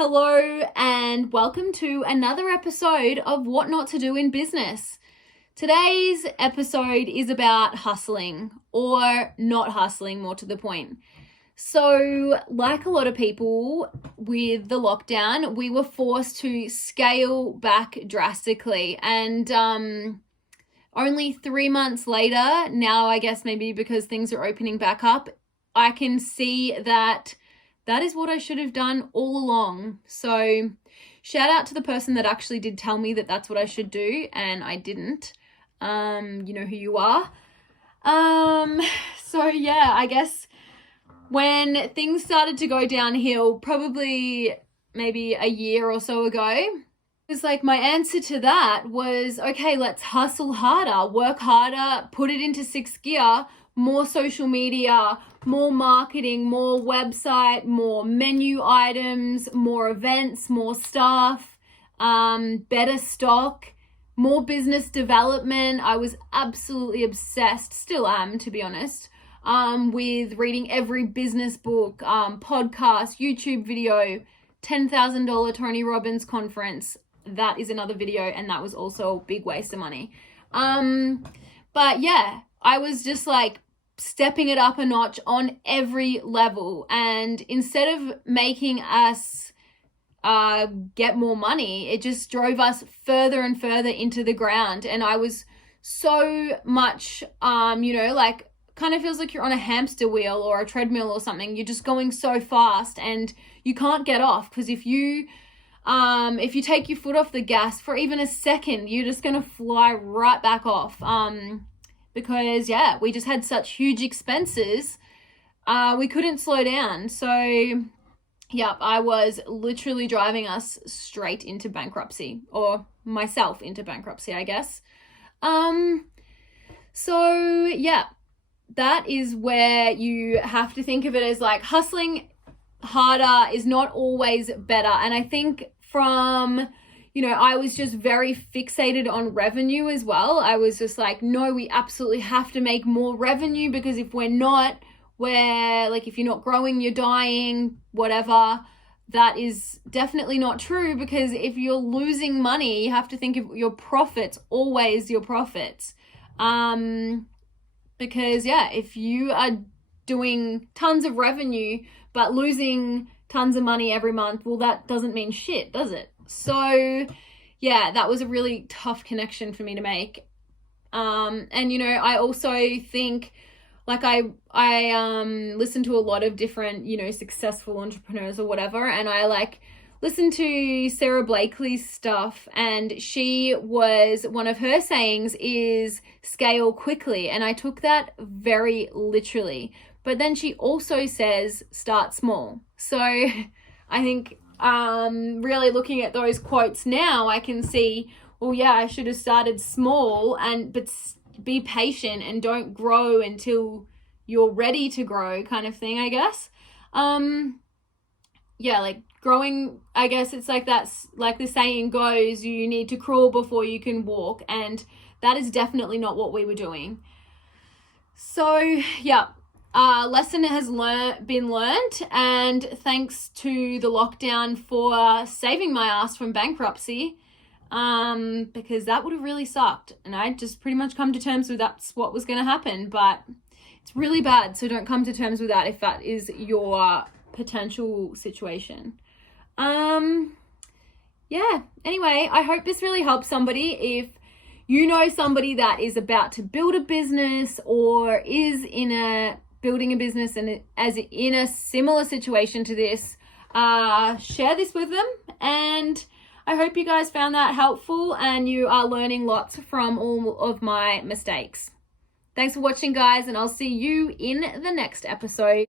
Hello and welcome to another episode of What Not to Do in Business. Today's episode is about hustling or not hustling, more to the point. So, like a lot of people with the lockdown, we were forced to scale back drastically. And only 3 months later, now I guess maybe because things are opening back up, I can see that is what I should have done all along. So shout out to the person that actually did tell me that that's what I should do and I didn't. You know who you are. So yeah, I guess when things started to go downhill, probably maybe a year or so ago, it was like my answer to that was, okay, let's hustle harder, work harder, put it into sixth gear, more social media, more marketing, more website, more menu items, more events, more staff, better stock, more business development. I was absolutely obsessed, still am to be honest, with reading every business book, podcast, YouTube video, $10,000 Tony Robbins conference. That is another video, and that was also a big waste of money. But yeah, I was just like stepping it up a notch on every level. And instead of making us get more money, it just drove us further and further into the ground. And I was so much, like kind of feels like you're on a hamster wheel or a treadmill or something. You're just going so fast and you can't get off, because if you take your foot off the gas for even a second, you're just going to fly right back off. Because yeah, we just had such huge expenses, we couldn't slow down. So yeah, I was literally driving us straight into bankruptcy, or myself into bankruptcy, I guess. So yeah, that is where you have to think of it as like hustling harder is not always better. And I think I was just very fixated on revenue as well. I was just like, no, we absolutely have to make more revenue, because if we're not, if you're not growing, you're dying, whatever. That is definitely not true, because if you're losing money, you have to think of your profits, always your profits. Because yeah, if you are doing tons of revenue but losing tons of money every month, well, that doesn't mean shit, does it? So yeah, that was a really tough connection for me to make. And I also think, like, I listen to a lot of different, successful entrepreneurs or whatever, and I listen to Sarah Blakely's stuff, and one of her sayings is scale quickly, and I took that very literally. But then she also says start small. So I think really looking at those quotes now, I can see, well, yeah, I should have started small, but be patient and don't grow until you're ready to grow, kind of thing, I guess. Yeah, like growing, I guess it's like that's like the saying goes, you need to crawl before you can walk, and that is definitely not what we were doing. So yeah, lesson has been learned, and thanks to the lockdown for saving my ass from bankruptcy, because that would have really sucked, and I just pretty much come to terms with that's what was going to happen. But it's really bad, so don't come to terms with that if that is your potential situation. Yeah, anyway, I hope this really helps somebody. If you know somebody that is about to build a business or is building a business and as in a similar situation to this, share this with them. And I hope you guys found that helpful and you are learning lots from all of my mistakes. Thanks for watching, guys, and I'll see you in the next episode.